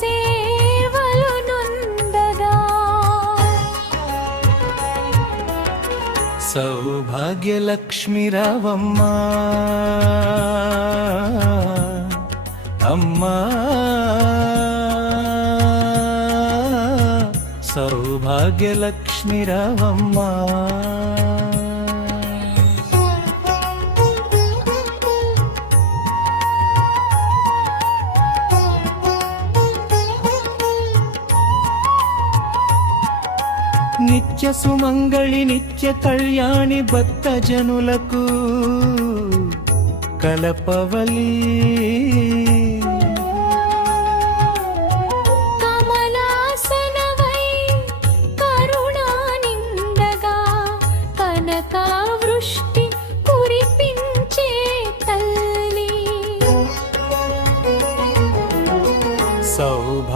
సేవలు నుండగా. సౌభాగ్యలక్ష్మి రావమ్మా అమ్మా. భాగ్యలక్ష్మి రవమ్మా. నిత్య సుమంగళి నిత్య కళ్యాణి భక్త జనులకు కలపవలీ.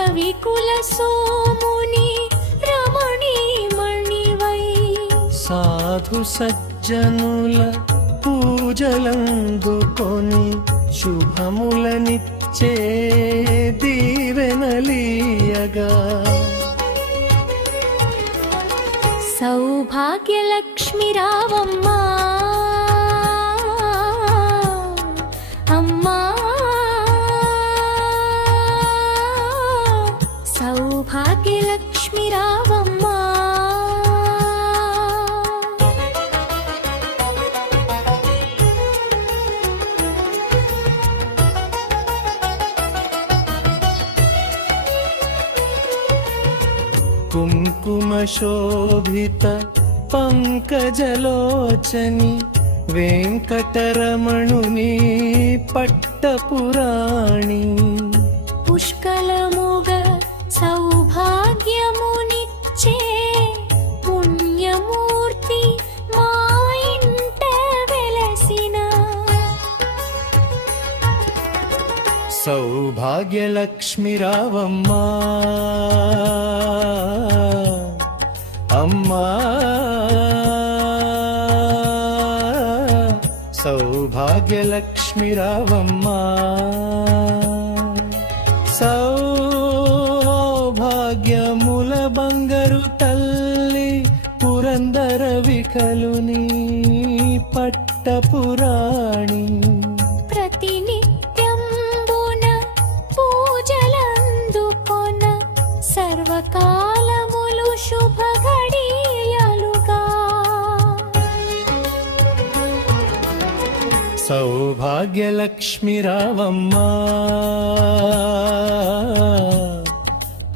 రవికుల సోముని రమణీ మణివై. సాధు సజ్జనుల పూజలందుకొని శుభములనిచ్చే దీవెనలీయగా. సౌభాగ్యలక్ష్మి రావమ్మా. సౌభాగ్యలక్ష్మి రావమ్మా. కుంకుమ శోభిత పంకజలోచని వెంకటరమణుని పట్టపురాణి. పుష్కలముగ సౌభాగ్యమునిచ్చే పుణ్యమూర్తి మా ఇంట వెలసిన. సౌభాగ్యలక్ష్మి రావమ్మా అమ్మా. సౌభాగ్యలక్ష్మి రావమ్మా సౌభాగ్యముల బంగారు తల్లి పురందర వికలుని పట్టపురాణి ప్రతినిత్యంబున పూజలందుకొన సర్వకాలములు శుభ సౌభాగ్యలక్ష్మి రావమ్మా.